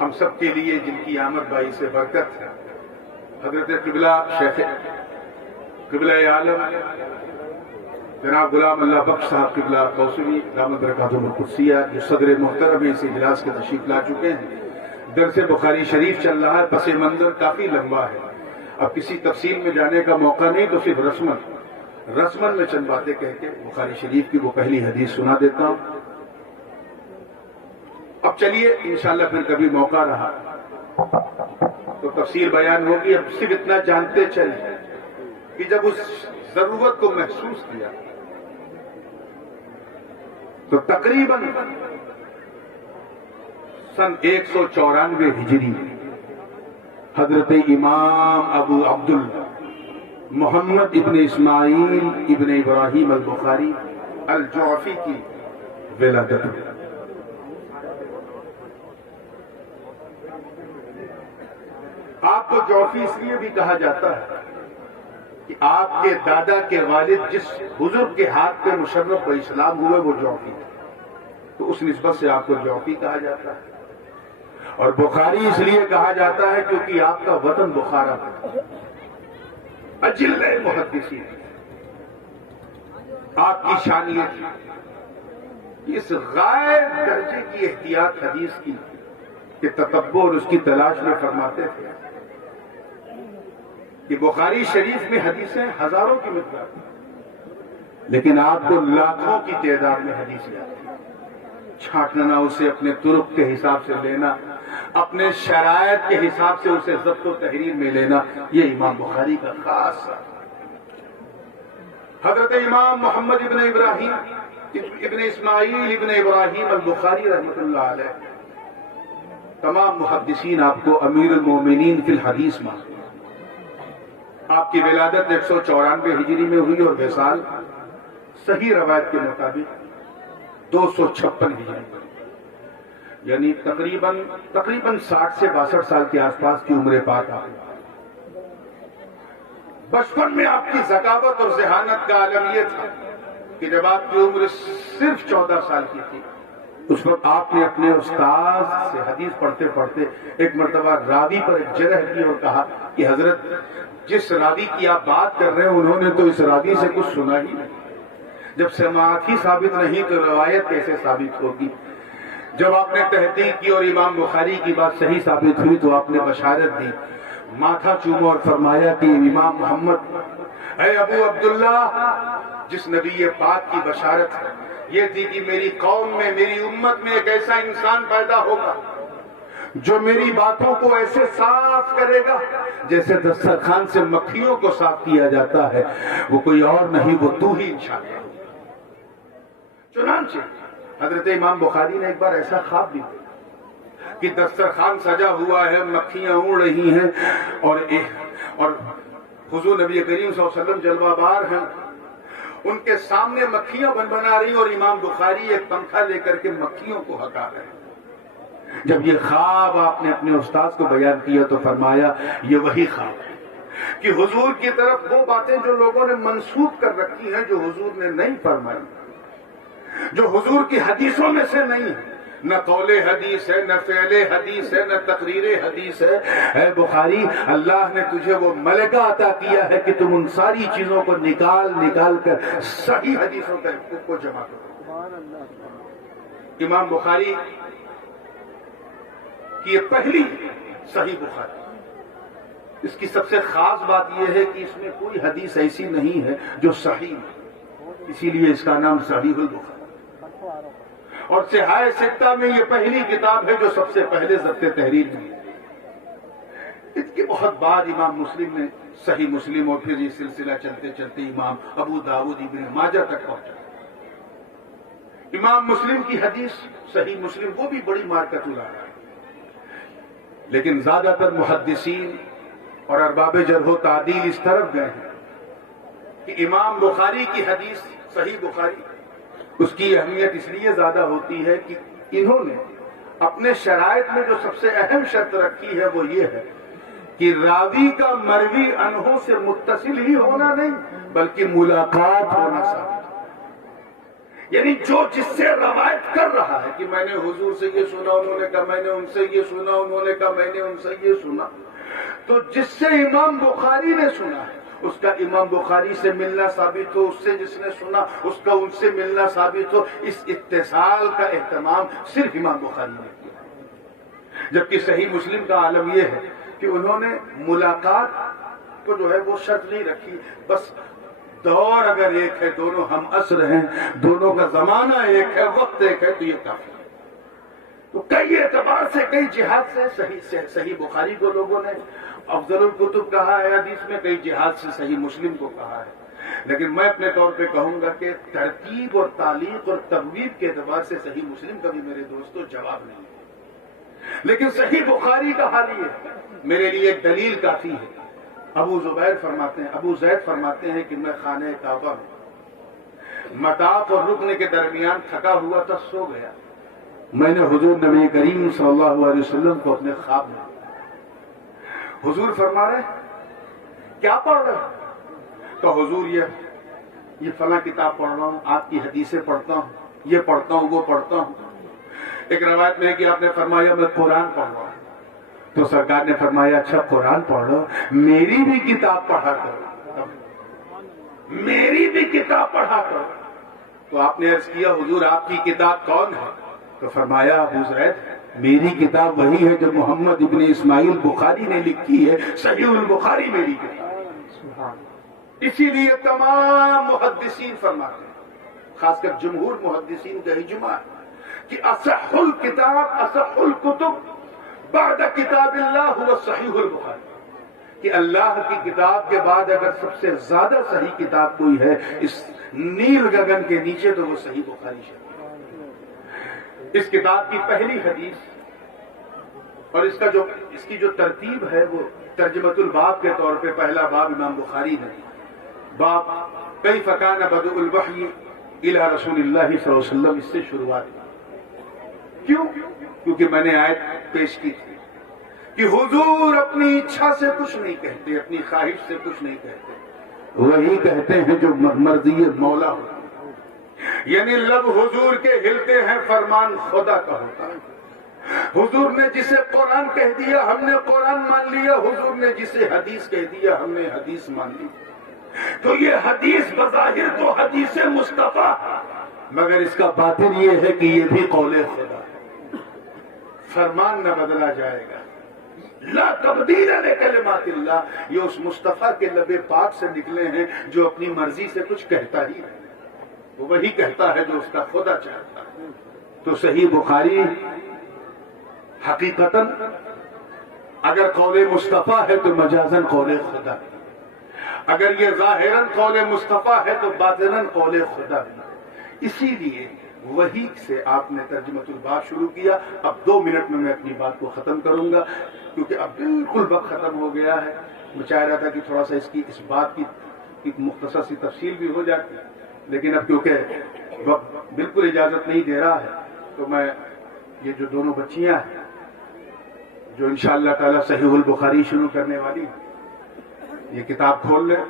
ہم سب کے لیے جن کی آمد باعث برکت ہے، حضرت قبلہ شیخ قبلہ عالم جناب غلام اللہ بخش صاحب قبلہ کوثری دامت برکاتہم القدسیہ جو صدر محترم اس اجلاس کے تشریف لا چکے ہیں۔ درس بخاری شریف چل رہا ہے، پس منظر کافی لمبا ہے، اب کسی تفصیل میں جانے کا موقع نہیں، تو صرف رسمن میں چند باتیں کہہ کے بخاری شریف کی وہ پہلی حدیث سنا دیتا ہوں۔ اب چلیے انشاءاللہ پھر کبھی موقع رہا تو تفصیل بیان ہوگی۔ اب صرف اتنا جانتے چلیں کہ جب اس ضرورت کو محسوس کیا تو تقریباً سن 194 ہجری حضرت امام ابو عبداللہ محمد ابن اسماعیل ابن ابراہیم البخاری الجعفی کی ولادت ہوئی۔ آپ کو جعفی اس لیے بھی کہا جاتا ہے کہ آپ کے دادا کے والد جس بزرگ کے ہاتھ پہ مشرف و اسلام ہوئے وہ جعفی تھے، تو اس نسبت سے آپ کو جعفی کہا جاتا ہے۔ اور بخاری اس لیے کہا جاتا ہے کیونکہ آپ کا وطن بخارا ہے، اجل محدثین، آپ کی شانیت اس غائب درجے کی احتیاط حدیث کی کہ تتبع اور اس کی تلاش میں فرماتے تھے کہ بخاری شریف میں حدیثیں ہزاروں کی مقدار، لیکن آپ کو لاکھوں کی تعداد میں حدیثیں آتی ہیں۔ چھانٹنا، اسے اپنے طرق کے حساب سے لینا، اپنے شرائط کے حساب سے اسے ضبط و تحریر میں لینا، یہ امام بخاری کا خاص ہے۔ حضرت امام محمد ابن ابراہیم ابن اسماعیل ابن ابراہیم البخاری رحمۃ اللہ علیہ، تمام محدثین آپ کو امیر المومنین فی الحدیث مانتے ہیں۔ آپ کی ولادت 194 ہجری میں ہوئی اور وصال صحیح روایت کے مطابق 256 ہجری میں، یعنی تقریباً 60 سے 62 سال کے آس پاس کی عمر پاک آپ۔ بچپن میں آپ کی ذکاوت اور ذہانت کا عالم یہ تھا کہ جب آپ کی عمر صرف 14 سال کی تھی، اس وقت آپ نے اپنے استاد سے حدیث پڑھتے پڑھتے ایک مرتبہ راوی پر ایک جرح کی اور کہا کہ حضرت جس راوی کی آپ بات کر رہے ہیں انہوں نے تو اس راوی سے کچھ سنا ہی نہیں۔ جب سماعت ہی ثابت نہیں تو روایت کیسے ثابت ہوگی؟ جب آپ نے تحقیق کی اور امام بخاری کی بات صحیح ثابت ہوئی تو آپ نے بشارت دی، ماتھا چوما اور فرمایا کہ امام محمد، اے ابو عبداللہ، جس نبی پاک کی بشارت ہے یہ تھی کہ میری قوم میں، میری امت میں ایک ایسا انسان پیدا ہوگا جو میری باتوں کو ایسے صاف کرے گا جیسے دسترخوان سے مکھیوں کو صاف کیا جاتا ہے، وہ کوئی اور نہیں، وہ تو ہی انشاءاللہ۔ چنانچہ حضرت امام بخاری نے ایک بار ایسا خواب بھی دیکھا کہ دسترخوان سجا ہوا ہے، مکھیاں اڑ رہی ہیں اور حضور نبی کریم صلی اللہ علیہ وسلم جلوہ بار ہیں، ان کے سامنے مکھیاں بنا رہی اور امام بخاری ایک پنکھا لے کر کے مکھیوں کو ہٹا رہے ہیں۔ جب یہ خواب آپ نے اپنے استاد کو بیان کیا تو فرمایا یہ وہی خواب ہے کہ حضور کی طرف وہ باتیں جو لوگوں نے منسوب کر رکھی ہیں جو حضور نے نہیں فرمائی، جو حضور کی حدیثوں میں سے نہیں ہے، نہ قول حدیث ہے، نہ فعل حدیث ہے، نہ تقریر حدیث ہے۔ اے بخاری، اللہ نے تجھے وہ ملکہ عطا کیا ہے کہ تم ان ساری چیزوں کو نکال کر صحیح حدیثوں کو جمع کرو۔ امام بخاری کی یہ پہلی صحیح بخاری، اس کی سب سے خاص بات یہ ہے کہ اس میں کوئی حدیث ایسی نہیں ہے جو صحیح ہے، اسی لیے اس کا نام صحیح البخاری۔ اور صحاح ستہ میں یہ پہلی کتاب ہے جو سب سے پہلے ضبط تحریر کی ہے۔ اس کے بہت بعد امام مسلم نے صحیح مسلم، اور پھر یہ سلسلہ چلتے چلتے امام ابو داؤد ابن ماجہ تک پہنچا۔ امام مسلم کی حدیث صحیح مسلم وہ بھی بڑی مارکت اڑا رہا ہے، لیکن زیادہ تر محدثین اور ارباب جرح و تعدیل اس طرف گئے ہیں کہ امام بخاری کی حدیث صحیح بخاری، اس کی اہمیت اس لیے زیادہ ہوتی ہے کہ انہوں نے اپنے شرائط میں جو سب سے اہم شرط رکھی ہے وہ یہ ہے کہ راوی کا مروی عنہ سے متصل ہی ہونا نہیں بلکہ ملاقات ہونا ثابت۔ یعنی جو جس سے روایت کر رہا ہے کہ میں نے حضور سے یہ سنا، انہوں نے کہا میں نے ان سے یہ سنا، انہوں نے کہا میں نے ان سے یہ سنا، تو جس سے امام بخاری نے سنا ہے اس کا امام بخاری سے ملنا ثابت ہو، اس سے جس نے سنا اس کا ان سے ملنا ثابت ہو، اس اتصال کا اہتمام صرف امام بخاری نے کیا۔ جبکہ صحیح مسلم کا عالم یہ ہے کہ انہوں نے ملاقات کو جو ہے وہ شرط نہیں رکھی، بس دور اگر ایک ہے، دونوں ہم عصر ہیں، دونوں کا زمانہ ایک ہے، وقت ایک ہے، تو یہ کافی ہے۔ تو کئی اعتبار سے، کئی جہاد سے صحیح بخاری کو لوگوں نے افضل الکتب کہا ہے حدیث میں، کئی جہاد سے صحیح مسلم کو کہا ہے، لیکن میں اپنے طور پہ کہوں گا کہ ترتیب اور تعلیق اور تبویب کے اعتبار سے صحیح مسلم کا بھی میرے دوستوں جواب نہیں ہے، لیکن صحیح بخاری کا حال یہ ہے، میرے لیے ایک دلیل کافی ہے۔ ابو زید فرماتے ہیں کہ میں خانہ کعبہ میں مطاف اور رکن کے درمیان تھکا ہوا تھا، سو گیا، میں نے حضور نبی کریم صلی اللہ علیہ وسلم کو اپنے خواب میں، حضور فرما رہے کیا پڑھ رہے؟ تو حضور یہ فلاں کتاب پڑھ رہا ہوں، آپ کی حدیثیں پڑھتا ہوں، یہ پڑھتا ہوں، وہ پڑھتا ہوں۔ ایک روایت میں ہے کہ آپ نے فرمایا میں قرآن پڑھ رہا ہوں، تو سرکار نے فرمایا اچھا قرآن پڑھ رہا ہو، میری بھی کتاب پڑھا کرو، میری بھی کتاب پڑھا کرو۔ تو آپ نے عرض کیا حضور آپ کی کتاب کون ہے؟ تو فرمایا ابو زید میری کتاب وہی ہے جو محمد ابن اسماعیل بخاری نے لکھی ہے، صحیح البخاری میری کتاب۔ اسی لیے تمام محدثین فرماتے ہیں، خاص کر جمہور محدثین کا اجماع ہے کہ اصح الکتاب، اصح الکتب بعد کتاب اللہ هو صحیح البخاری، کہ اللہ کی کتاب کے بعد اگر سب سے زیادہ صحیح کتاب کوئی ہے اس نیل گگن کے نیچے تو وہ صحیح بخاری شریف۔ اس کتاب کی پہلی حدیث اور اس کی جو ترتیب ہے وہ ترجمۃ الباب کے طور پہ پہلا باب امام بخاری نے، باب کیف کان بدء الوحی الی رسول اللہ صلی اللہ علیہ وسلم، اس سے شروعات کی۔ کیوں؟ کیونکہ میں نے آیت پیش کی تھی کہ حضور اپنی اچھا سے کچھ نہیں کہتے، اپنی خواہش سے کچھ نہیں کہتے، وہی کہتے ہیں جو مرضی مولا ہوتا ہے، یعنی لب حضور کے ہلتے ہیں، فرمان خدا کا ہوتا ہے۔ حضور نے جسے قرآن کہہ دیا ہم نے قرآن مان لیا، حضور نے جسے حدیث کہہ دیا ہم نے حدیث مان لی۔ تو یہ حدیث بظاہر تو حدیث مصطفیٰ، مگر اس کا باطن یہ ہے کہ یہ بھی قول خدا ہے، فرمان نہ بدلا جائے گا، لا تبدیل لکلمات اللہ، یہ اس مصطفیٰ کے لب پاک سے نکلے ہیں جو اپنی مرضی سے کچھ کہتا ہی نہیں، وہ وہی کہتا ہے جو اس کا خدا چاہتا ہے۔ تو صحیح بخاری حقیقتاً اگر قول مصطفیٰ ہے تو مجازاً قول خدا ہے، اگر یہ ظاہراً قول مصطفیٰ ہے تو باطناً قول خدا ہے۔ اسی لیے وہی سے آپ نے ترجمۃ الباب شروع کیا۔ اب 2 منٹ میں اپنی بات کو ختم کروں گا کیونکہ اب بالکل وقت ختم ہو گیا ہے۔ میں چاہ رہا تھا کہ تھوڑا سا اس بات کی ایک مختصر سی تفصیل بھی ہو جاتی، لیکن اب کیونکہ وقت بالکل اجازت نہیں دے رہا ہے تو میں یہ جو دونوں بچیاں ہیں جو انشاءاللہ تعالی صحیح البخاری شروع کرنے والی، یہ کتاب کھول لیں